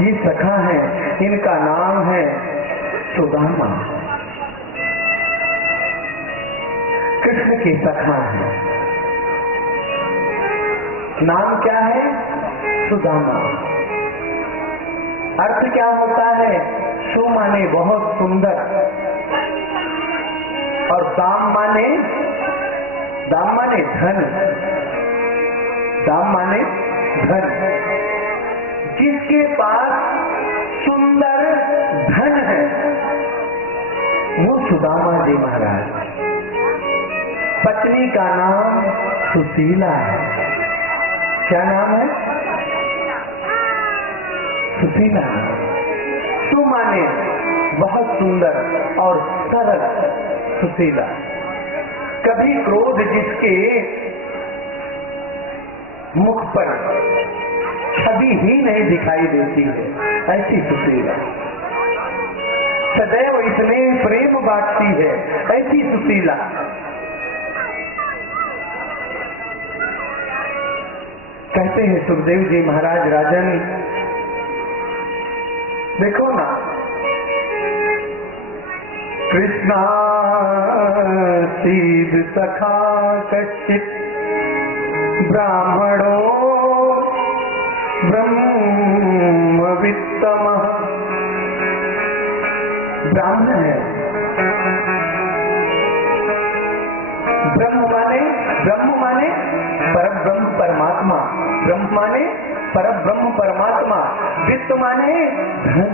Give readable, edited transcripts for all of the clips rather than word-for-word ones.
ये सखा है, इनका नाम है सुदामा। कृष्ण के सखा है, नाम क्या है? सुदामा। अर्थ क्या होता है? सु माने बहुत सुंदर और दाम माने धन। दाम माने धन। जिसके पास सुंदर धन है वो सुदामा जी महाराज। पत्नी का नाम सुशीला है। क्या नाम है? सुशीला। सु माने बहुत सुंदर और सरल सुशीला। कभी क्रोध जिसके मुख पर छवि ही नहीं दिखाई देती है, ऐसी सुशीला। सदैव इसमें प्रेम बांटती है, ऐसी सुशीला। कहते हैं सुखदेव जी महाराज, राजन देखो ना, कृष्णा सीध सखा कश्चित ब्राह्मणो ब्रह्मवित्तम। ब्राह्मण है। ब्रह्म माने परब्रह्म परमात्मा। ब्रह्म माने परब्रह्म परमात्मा। वित्त माने धन।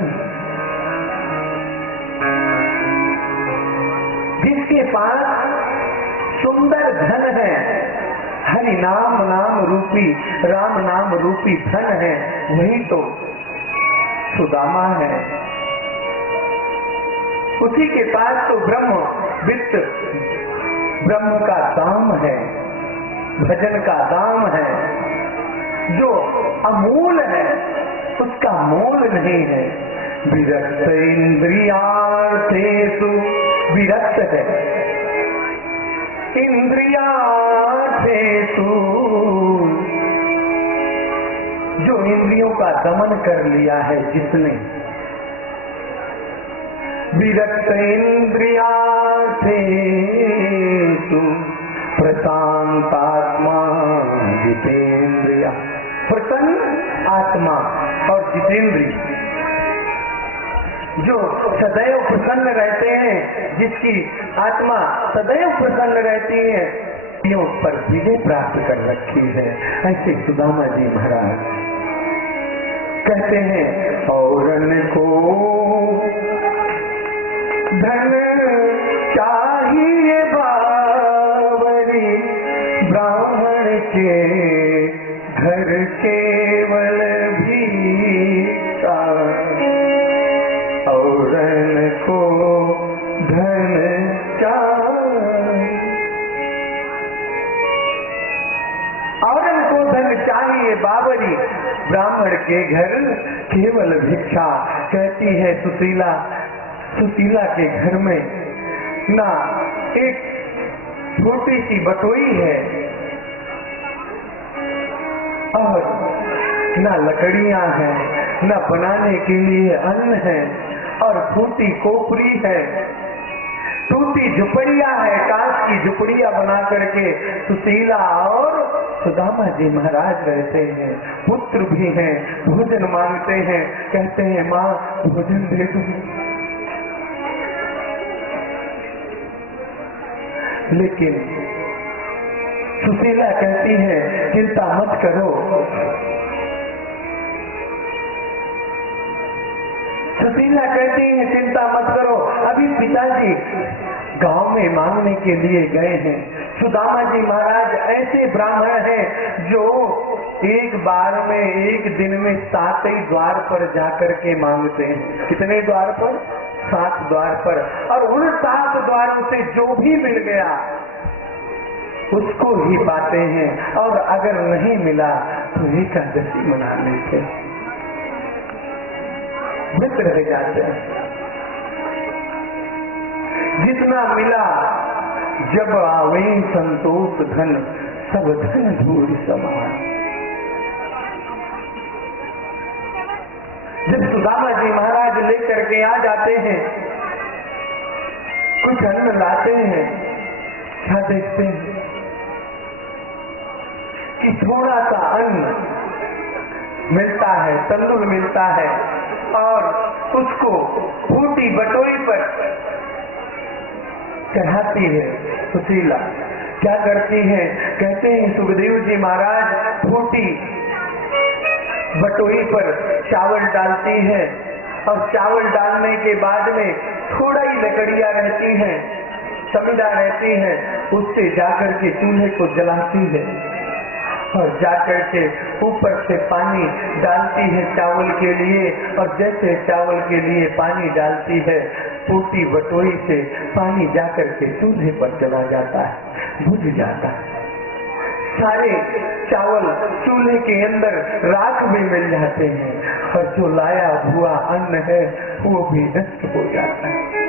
जिसके पास सुंदर धन है, हरि नाम रूपी, राम नाम रूपी धन है, वही तो सुदामा है। उसी के पास तो ब्रह्म वित्त, ब्रह्म का दाम है, भजन का दाम है। जो अमूल है उसका मोल नहीं है। विरक्त इंद्रियार्थेषु, विरक्त है इंद्रियार्थेषु, जो इंद्रियों का दमन कर लिया है जिसने। विरक्त इंद्रियार्थेषु प्रशांतात्मा जितेंद्रिया। प्रसन्न आत्मा और जितेंद्रिय, जो सदैव प्रसन्न रहते हैं, जिसकी आत्मा सदैव प्रसन्न रहती है, इंद्रियों पर विजय प्राप्त कर रखी है, ऐसे सुदामा जी महाराज। कहते हैं औरन को धन चाहिए बावरी, ब्राह्मण के घर केवल भीक्षा। औरन को धन चाहिए, औरन को धन चाहिए बावरी, ब्राह्मण के घर केवल भिक्षा। कहती है सुशीला, सुशीला के घर में ना एक छोटी सी बटोई है और ना लकड़ियां हैं, ना बनाने के लिए अन्न है, और फूटी कोपरी है, टूटी झुपड़िया है। कांच की झुपड़िया बना करके सुशीला और सुदामा जी महाराज रहते हैं। पुत्र भी हैं, भोजन मांगते हैं, कहते हैं माँ भोजन दे दो। लेकिन सुशीला कहती है चिंता मत करो। सुशीला कहती है चिंता मत करो, अभी पिताजी गांव में मांगने के लिए गए हैं। सुदामा जी महाराज ऐसे ब्राह्मण हैं जो एक बार में, एक दिन में 7 ही द्वार पर जाकर के मांगते हैं। कितने द्वार पर? 7 द्वार पर। और उन 7 द्वारों से जो भी मिल गया उसको ही पाते हैं, और अगर नहीं मिला तो एकादशी मना लेते, मित्र रह जाते हैं। जितना मिला जब आवे संतोष धन, सब धन धूल समान। जब सुदामा जी महाराज लेकर के आ जाते हैं, कुछ अन्न लाते हैं, क्या देखते हैं कि थोड़ा सा अन्न मिलता है, तंदूर मिलता है, और उसको फूटी बटोरी पर चढ़ाती है सुशीला। क्या करती है? कहते हैं सुखदेव जी महाराज फूटी बटोरी पर चावल डालती है, और चावल डालने के बाद में थोड़ा ही लकड़ियां रहती हैं, समिधा रहती है, उससे जाकर के चूल्हे को जलाती है और जाकर के ऊपर से पानी डालती है चावल के लिए। और जैसे चावल के लिए पानी डालती है, फूटी बटोरी से पानी जाकर के चूल्हे पर चला जाता है, बुझ जाता है। सारे चावल चूल्हे के अंदर राख भी मिल जाते हैं, और जो लाया हुआ अन्न है वो भी नष्ट हो जाता है।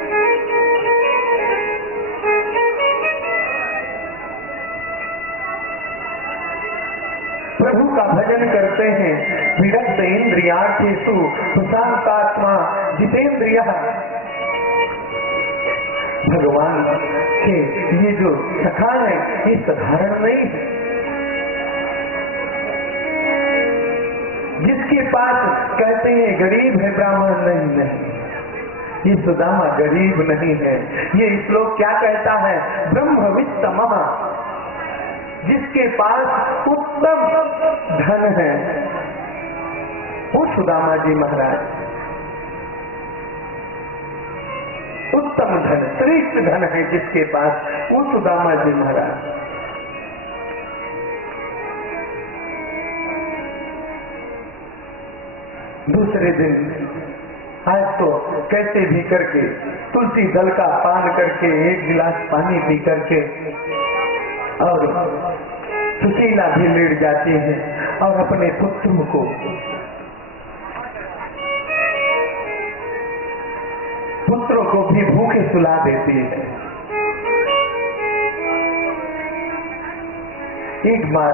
प्रभु का भजन करते हैं, विरक्त इंद्रियार्थेषु प्रशांतात्मा जितेंद्रियः। भगवान के ये जो सखा है ये साधारण नहीं है। जिसके पास कहते हैं गरीब है ब्राह्मण, नहीं, ये सुदामा गरीब नहीं है। ये श्लोक क्या कहता है? ब्रह्मवित्तमः, जिसके पास उत्तम धन है वो सुदामा जी महाराज। उत्तम धन, श्रेष्ठ धन है जिसके पास, वो सुदामा जी महाराज। दूसरे दिन आज तो कैसे भी करके तुलसी दल का पान करके एक गिलास पानी पी करके और सुशीला भी लेट जाती है और अपने पुत्र पुत्रों को भी भूखे सुला देती है। एक बार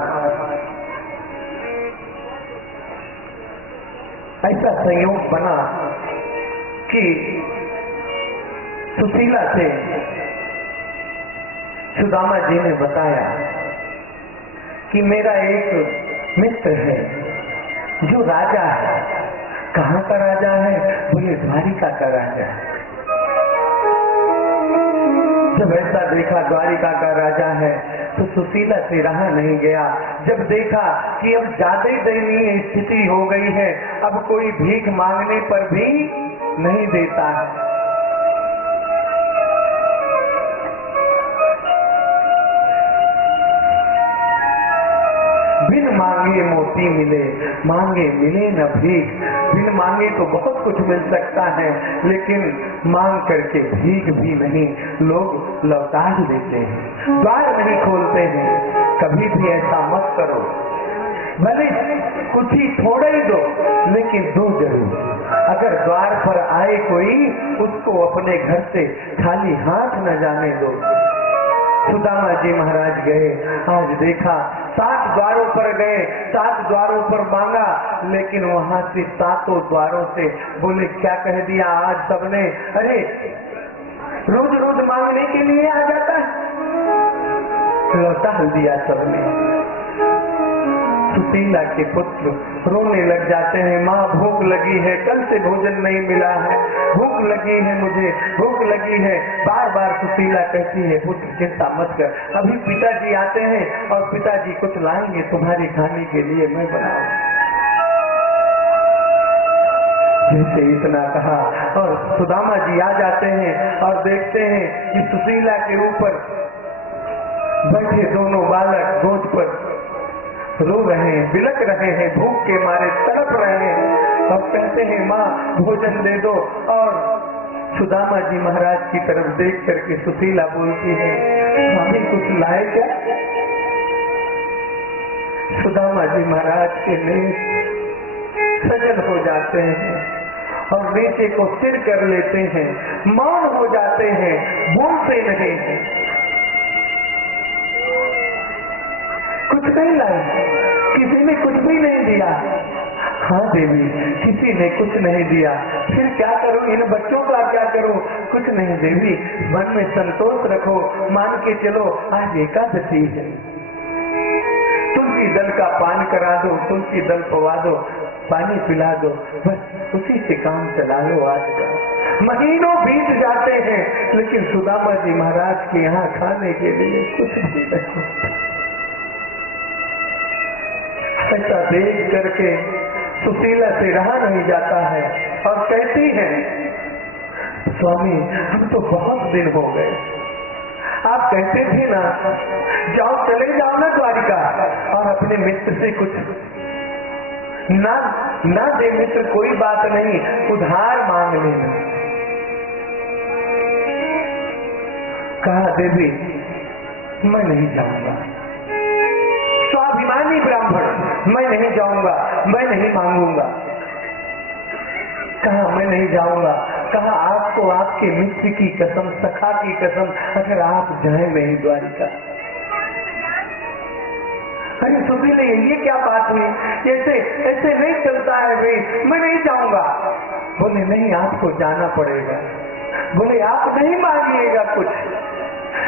ऐसा संयोग बना कि सुशीला से सुदामा जी ने बताया कि मेरा एक मित्र है जो राजा है। कहाँ का राजा है? बोले द्वारिका का राजा है। जब ऐसा देखा द्वारिका का राजा है तो सुशीला से रहा नहीं गया। जब देखा कि अब ज्यादा ही दयनीय स्थिति हो गई है, अब कोई भीख मांगने पर भी नहीं देता है, बिन मांगे मोती मिले, मांगे मिले न भीख। बिन मांगे तो बहुत कुछ मिल सकता है, लेकिन मांग करके भीख भी नहीं, लोग लौटा देते हैं, द्वार नहीं खोलते हैं। कभी भी ऐसा मत करो, भले कुछ ही थोड़ा ही दो, लेकिन दो जरूर। अगर द्वार पर आए कोई, उसको अपने घर से खाली हाथ न जाने दो। सुदामा जी महाराज गए, आज देखा 7 द्वारों पर गए, 7 द्वारों पर मांगा, लेकिन वहां से 7 द्वारों से बोले क्या कह दिया आज सबने? अरे रोज रोज मांगने के लिए आ जाता है, लौटा दिया सबने। सुशीला के पुत्र रोने लग जाते हैं, माँ भूख लगी है, कल से भोजन नहीं मिला है, भूख लगी है, मुझे भूख लगी है। बार बार सुशीला कहती है पुत्र चिंता मत कर, अभी पिताजी आते हैं और पिताजी कुछ लाएंगे तुम्हारे खाने के लिए, मैं बनाऊं। जैसे इतना कहा और सुदामा जी आ जाते हैं और देखते हैं कि सुशीला के ऊपर बैठे दोनों बालक गोद पर रो रहे हैं, बिलक रहे हैं, भूख के मारे तड़प रहे हैं, और कहते हैं माँ भोजन दे दो। और सुदामा जी महाराज की तरफ देख करके सुशीला बोलती है स्वामी कुछ लाए क्या? सुदामा जी महाराज के नेत्र सजल हो जाते हैं और नीचे को सिर कर लेते हैं, मौन हो जाते हैं, बोलते नहीं हैं। कुछ नहीं लाए, किसी ने कुछ भी नहीं दिया। हाँ देवी, किसी ने कुछ नहीं दिया, फिर क्या करूं, इन बच्चों का क्या करूं? कुछ नहीं देवी, मन में संतोष रखो, मान के चलो आज एकादशी है, तुलसी दल का पान करा दो, तुलसी दल पवा दो, पानी पिला दो, बस उसी से काम चला लो आज का। महीनों बीत जाते हैं, लेकिन सुदामा जी महाराज के यहाँ खाने के लिए कुछ भी नहीं। ऐसा देख करके सुशीला से रहा नहीं जाता है और कहती है, स्वामी हम तो बहुत दिन हो गए, आप कहते थे ना जाओ, चले जाओ ना द्वारिका और अपने मित्र से कुछ ना दे मित्र, कोई बात नहीं, उधार मांग लेना। कहा देवी मैं नहीं जाऊंगा, स्वाभिमानी ब्राह्मण, मैं नहीं जाऊंगा, मैं नहीं मांगूंगा। कहा मैं नहीं जाऊंगा, कहा आपको आपके मित्र की कसम, सखा की कसम, अगर आप जाए नहीं द्वारिका। अरे सुशीला ये क्या बात हुई, ऐसे ऐसे नहीं चलता है भाई, मैं नहीं जाऊंगा। बोले नहीं आपको जाना पड़ेगा। बोले आप नहीं मांगिएगा कुछ,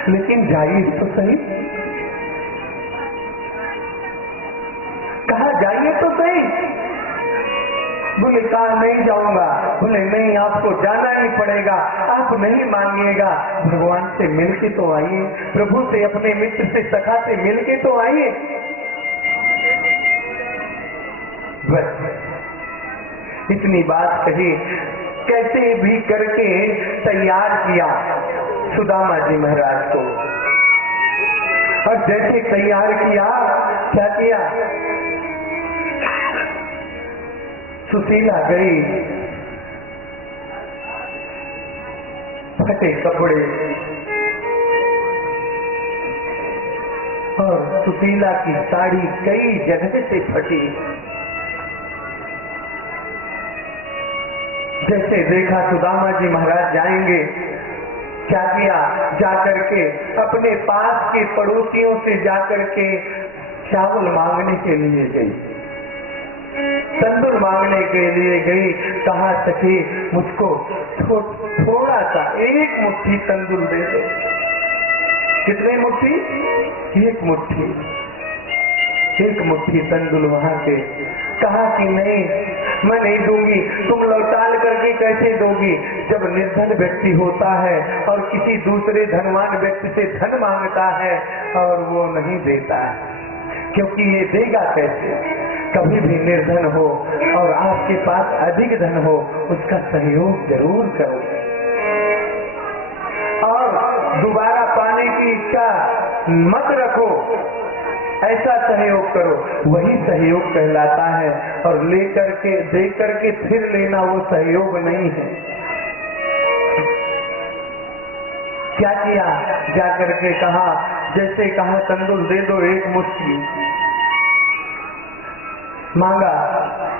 लेकिन जाइए तो सही। कहा जाइए तो सही। बोले कहा नहीं जाऊंगा। बोले नहीं आपको जाना ही पड़ेगा, आप नहीं मांगिएगा, भगवान से मिलके तो आइए, प्रभु से, अपने मित्र से, सखा से मिलके तो आइए। बस इतनी बात कही, कैसे भी करके तैयार किया सुदामा जी महाराज को, और जैसे तैयार किया, क्या किया, सुशीला गई, फटे कपड़े, और सुशीला की साड़ी कई जगह से फटी। जैसे देखा सुदामा जी महाराज जाएंगे, क्या किया, जाकर के अपने पास के पड़ोसियों से जाकर के चावल मांगने के लिए गई, तंदूर मांगने के लिए गई। कहा सखी मुझको थोड़ा सा, एक मुट्ठी तंदूर दे दो। कितने मुट्ठी? एक मुट्ठी, एक मुट्ठी तंदूर वहां के। कहा कि नहीं मैं नहीं दूंगी। तुम लौटाल करके कैसे दोगी? जब निर्धन व्यक्ति होता है और किसी दूसरे धनवान व्यक्ति से धन मांगता है और वो नहीं देता है, क्योंकि ये देगा कैसे? कभी भी निर्धन हो और आपके पास अधिक धन हो, उसका सहयोग जरूर करो, और दोबारा पाने की इच्छा मत रखो, ऐसा सहयोग करो, वही सहयोग कहलाता है। और लेकर के दे करके फिर लेना वो सहयोग नहीं है। क्या किया, जाकर के कहा, जैसे कहा तंदूर दे दो एक मुट्ठी, मांगा।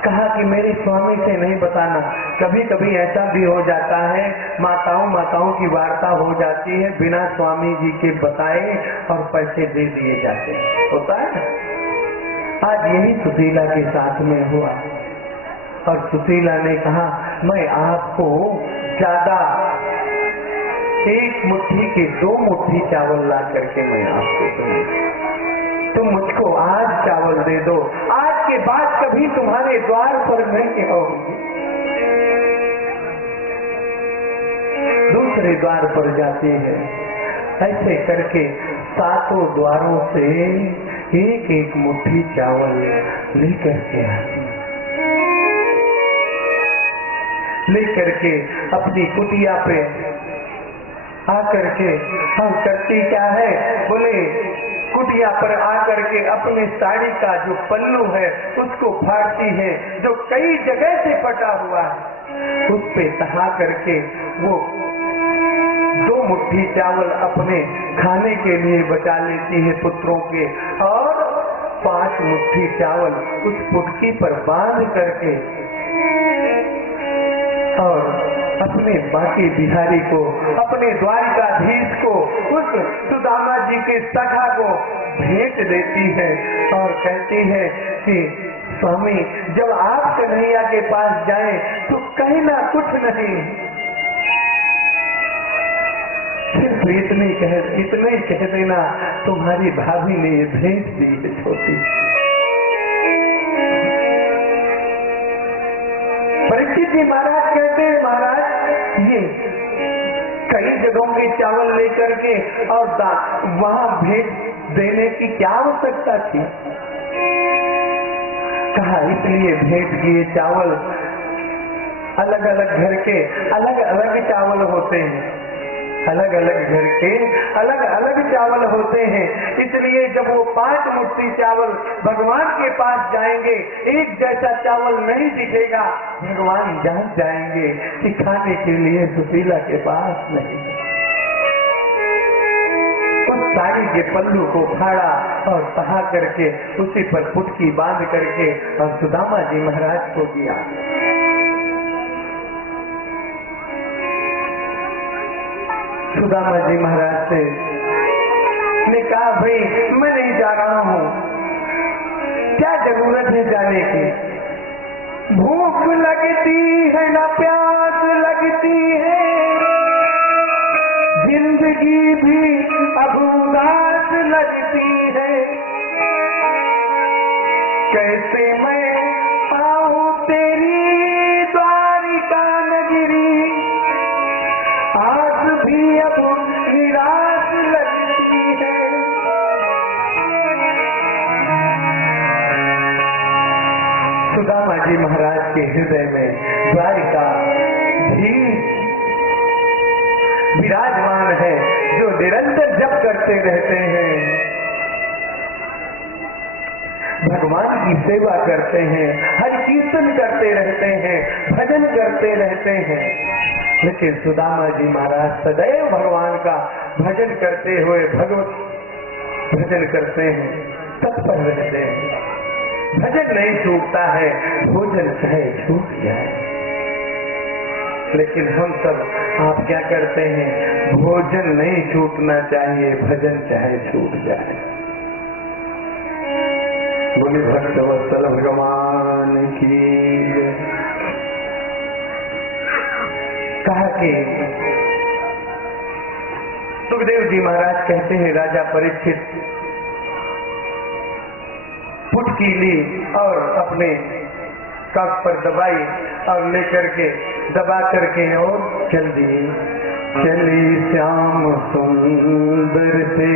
कहा कि मेरे स्वामी से नहीं बताना। कभी कभी ऐसा भी हो जाता है, माताओं की वार्ता हो जाती है बिना स्वामी जी के बताए और पैसे दे दिए जाते हैं, होता है। आज यही सुशीला के साथ में हुआ, और सुशीला ने कहा मैं आपको ज्यादा, एक मुट्ठी के 2 मुट्ठी चावल ला करके मैं आपको दूंगी, तुम मुझको आज चावल दे दो, आज के बाद कभी तुम्हारे द्वार पर नहीं आऊंगी। दूसरे द्वार पर जाते हैं, ऐसे करके 7 द्वारों से एक एक मुट्ठी चावल लेकर के आती, लेकर के अपनी कुटिया पे आकर के हम करती क्या है, बोले कुटिया पर आकर के अपने साड़ी का जो पल्लू है उसको फाड़ती है, जो कई जगह से फटा हुआ है, उस पे तहा करके वो 2 मुट्ठी चावल अपने खाने के लिए बचा लेती है पुत्रों के, और 5 मुट्ठी चावल उस पुटकी पर बांध करके और अपने बाकी बिहारी को, अपने द्वारिकाधीश को, उस सुदामा जी के सखा को भेंट देती है और कहती है कि स्वामी जब आप कन्हैया के पास जाएं तो कहना कुछ नहीं, सिर्फ इतने ही कह देना तुम्हारी भाभी ने ये भेज दी है छोटी। परीक्षित जी महाराज कहते हैं महाराज ये कई जगहों के चावल लेकर के और वहां भेज देने की क्या आवश्यकता थी? कहा इसलिए भेंट किए चावल अलग अलग घर के अलग अलग चावल होते हैं, अलग अलग घर के अलग अलग चावल होते हैं, इसलिए जब वो 5 मुट्ठी चावल भगवान के पास जाएंगे एक जैसा चावल नहीं दिखेगा, भगवान जान जाएंगे कि खाने के लिए सुशीला के पास नहीं। उस साड़ी के पल्लू को फाड़ा और सहा करके उसी पर फुटकी बांध करके और सुदामा जी महाराज को दिया। सुदामा जी महाराज से ने कहा भाई मैं नहीं जा रहा हूँ, क्या जरूरत है जाने की? भूख लगती है ना प्यास लगती है, जिंदगी भी अब उदास लगती है, कैसे मैं आऊं तेरी द्वारिका नगरी, आज भी अब निराश लगती है। सुदामा जी महाराज के हृदय में द्वारिका भी विराजमान है, जो निरंतर जप करते रहते हैं, भगवान की सेवा करते हैं, हरि कीर्तन करते रहते हैं, भजन करते रहते हैं। लेकिन सुदामा जी महाराज सदैव भगवान का भजन करते हुए भगवत भजन करते हैं, तत्पर रहते हैं, भजन नहीं छूटता है, भोजन चाहे छूट जाए। लेकिन हम सब आप क्या करते हैं, भोजन नहीं छूटना चाहिए, भजन चाहे छूट जाए। बोले भक्त वत्सल भगवान की। कहा कि सुखदेव जी महाराज कहते हैं राजा परीक्षित फुटकी ली और अपने कप पर दबाई और लेकर के दबा करके और चल दिए। चली श्याम सुंदर से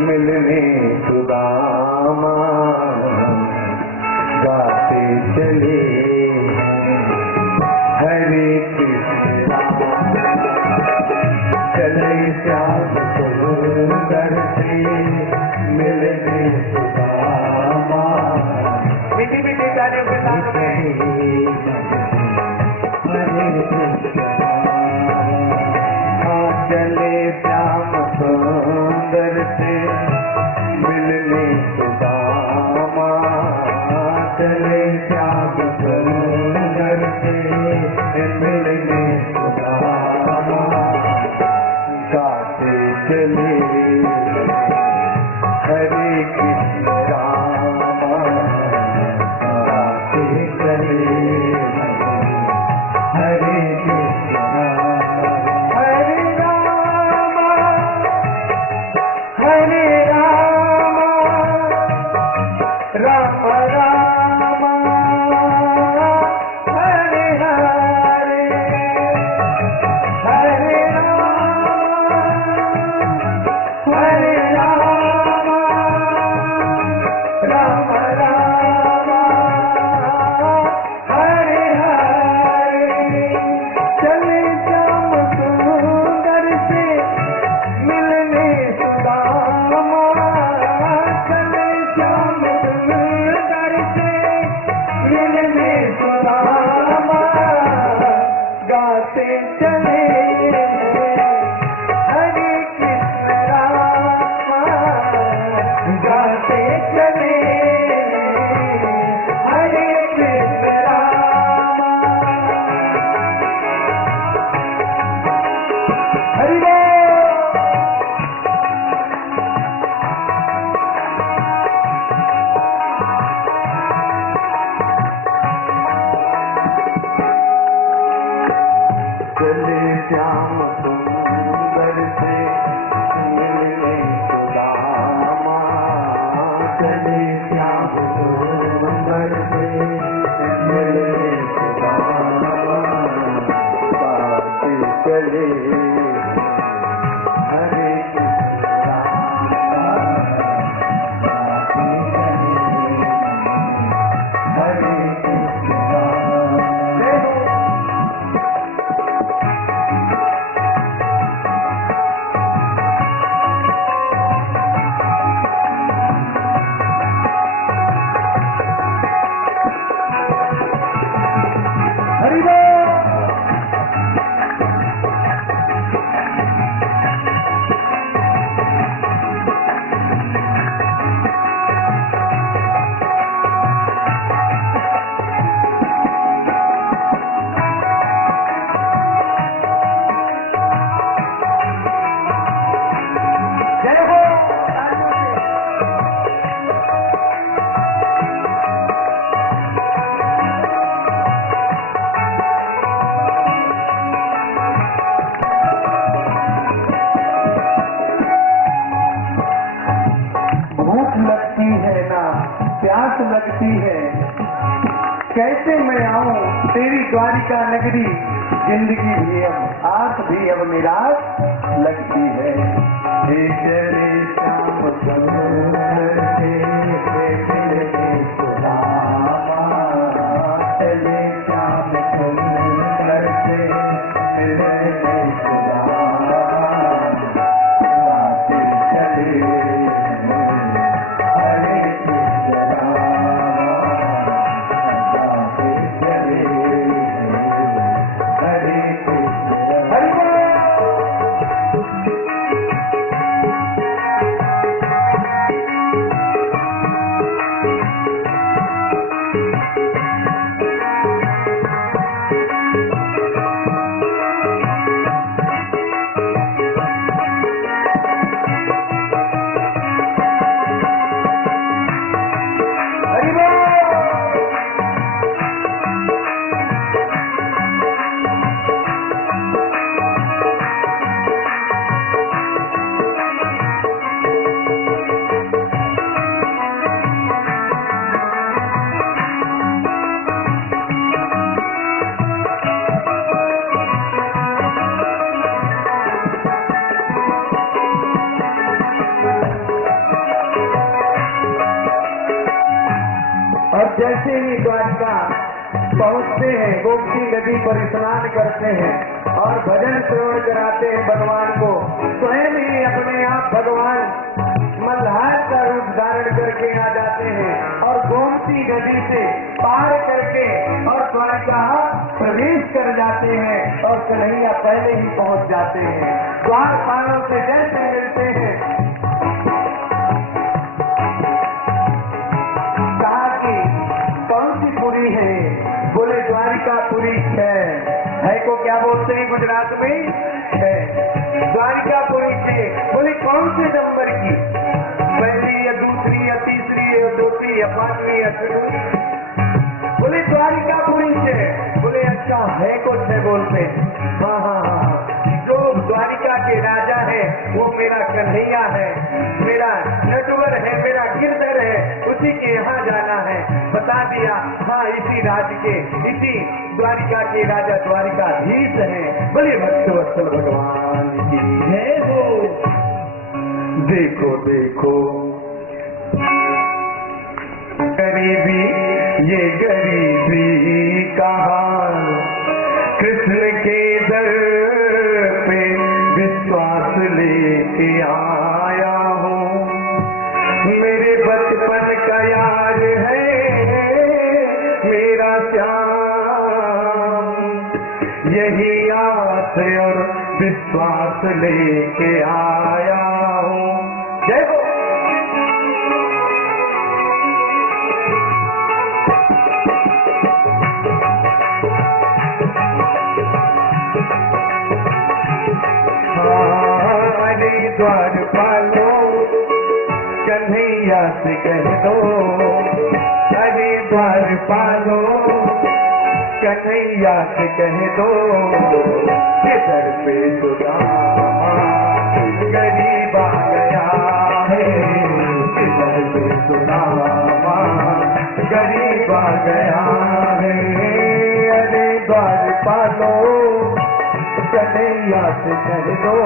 मिलने सुदामा, गाते चले हरे कृष्ण। चले श्याम सुंदर से मिलने सुदामा, मीठी मीठी तालियों के साथ चले श्याम सुंदर से मिलने सुदामा, चले श्याम सुंदर से मिलने सुदामा, गाते चले हरे कृष्ण रामा, गाते चले श्याम सुंदर से मिले सुदामा, चले श्याम सुंदर से मिले सुदामा, बात चले हरे प्यास लगती है, कैसे मैं आऊं तेरी द्वारिका नगरी, जिंदगी भी अब आस भी अब निराश लगती है। चले श्याम सुंदर से मिले सुदामा, चले श्याम सुंदर से मिले सुदामा, चले जैसे ही द्वारिका पहुँचते हैं, गोमती नदी पर स्नान करते हैं और भजन श्रवण कराते हैं भगवान को, स्वयं ही अपने आप भगवान मल्हार का रूप धारण करके आ जाते हैं और गोमती नदी से पार करके और द्वारिका प्रवेश कर जाते हैं और कन्हैया पहले ही पहुँच जाते हैं। द्वारपालों से जैसे मिलते हैं, है बोले द्वारिकापुरी है को क्या बोलते हैं गुजरात में है द्वारिकापुरी से, बोले कौन से नंबर की, पहली या दूसरी या तीसरी या चौथी या पांचवी या छठी, बोले द्वारिकापुरी से, बोले अच्छा है कुछ है बोलते, हाँ हाँ हाँ, जो द्वारिका के राजा है वो मेरा कन्हैया है, मेरा नटवर है, मेरा गिरधर है, उसी के यहाँ जाना है, बता दिया। हाँ इसी राज्य के, इसी द्वारिका के राजा द्वारिकाधीश है। बोले भक्तवत्सल भगवान की जय हो। देखो देखो गरीबी, ये गरीबी का हाल, कृष्ण के दर पे विश्वास लेके आया हूँ, मेरे बचपन का यार है मेरा श्याम, यही आस और विश्वास लेके आया हूँ। जय हो। द्वारपालो कन्हैया से कह दो, अरे द्वारपालो कन्हैया से कह दो किधर पे सुदामा गरीब आ गया है, किधर पे सुदामा गरीब आ गया है। अरे द्वार पालो कन्हैया से कह दो,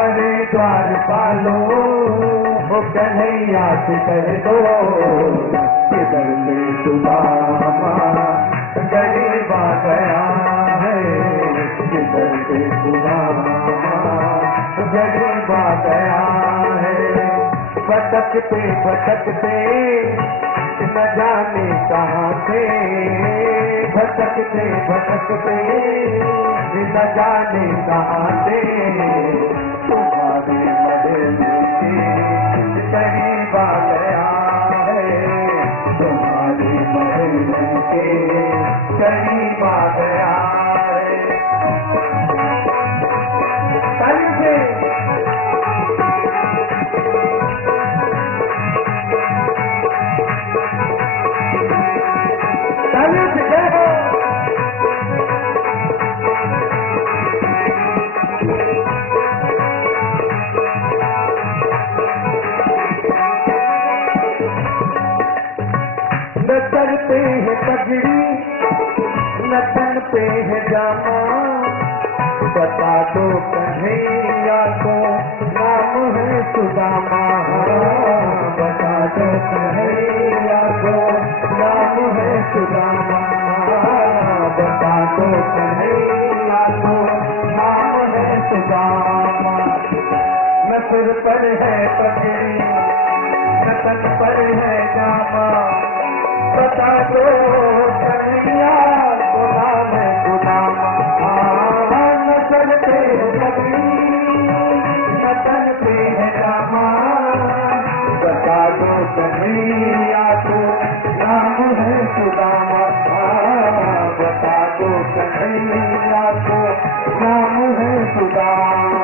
अरे द्वार पालो कन्हैया से कह दो किधर पे सुदामा गरीब आ गया है, किधर पे सुदामा गरीब आ गया है। भटकते भटकते न जाने कहाँ से, भटकते भटकते न जाने कहाँ से तुम्हारे महल के करीब आ गया है, तुम्हारे महल के करीब आ गया है। न सर पे है पगड़ी न तन पे है जामा, बता दो कन्हैया को नाम है सुदामा, बता दो कन्हैया को नाम है सुदामा, बता दो कन्हैया को नाम है सुदामा। न सिर पर है पगड़ी न तन पर है जामा, बता दो कन्हैया को नाम है सुदामा। न सर पे पगड़ी न तन पे है जामा, बता दो कन्हैया को नाम है सुदामा, बता दो कन्हैया को नाम है सुदामा।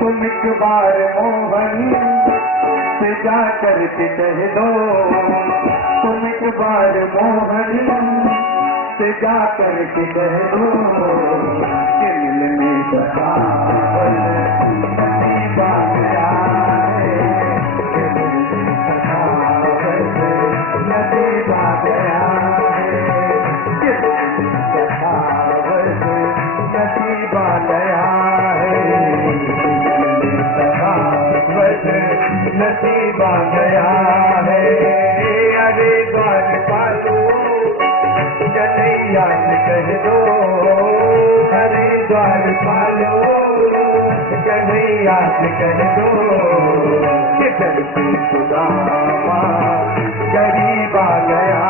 तुम एक बार मोहन से जा करके कह दो, तुम एक बार मोहन से जा करके कह दो कि मिलने का नसीब आ गया है, कि मिलने का नसीब आ गया है, कि मिलने का नसीब आ गया है, नसीब आ गया है। अरे द्वार पालो कन्हैया से कह दो, अरे द्वार पालो कन्हैया से कह दो किधर पे सुदामा गरीब आ गया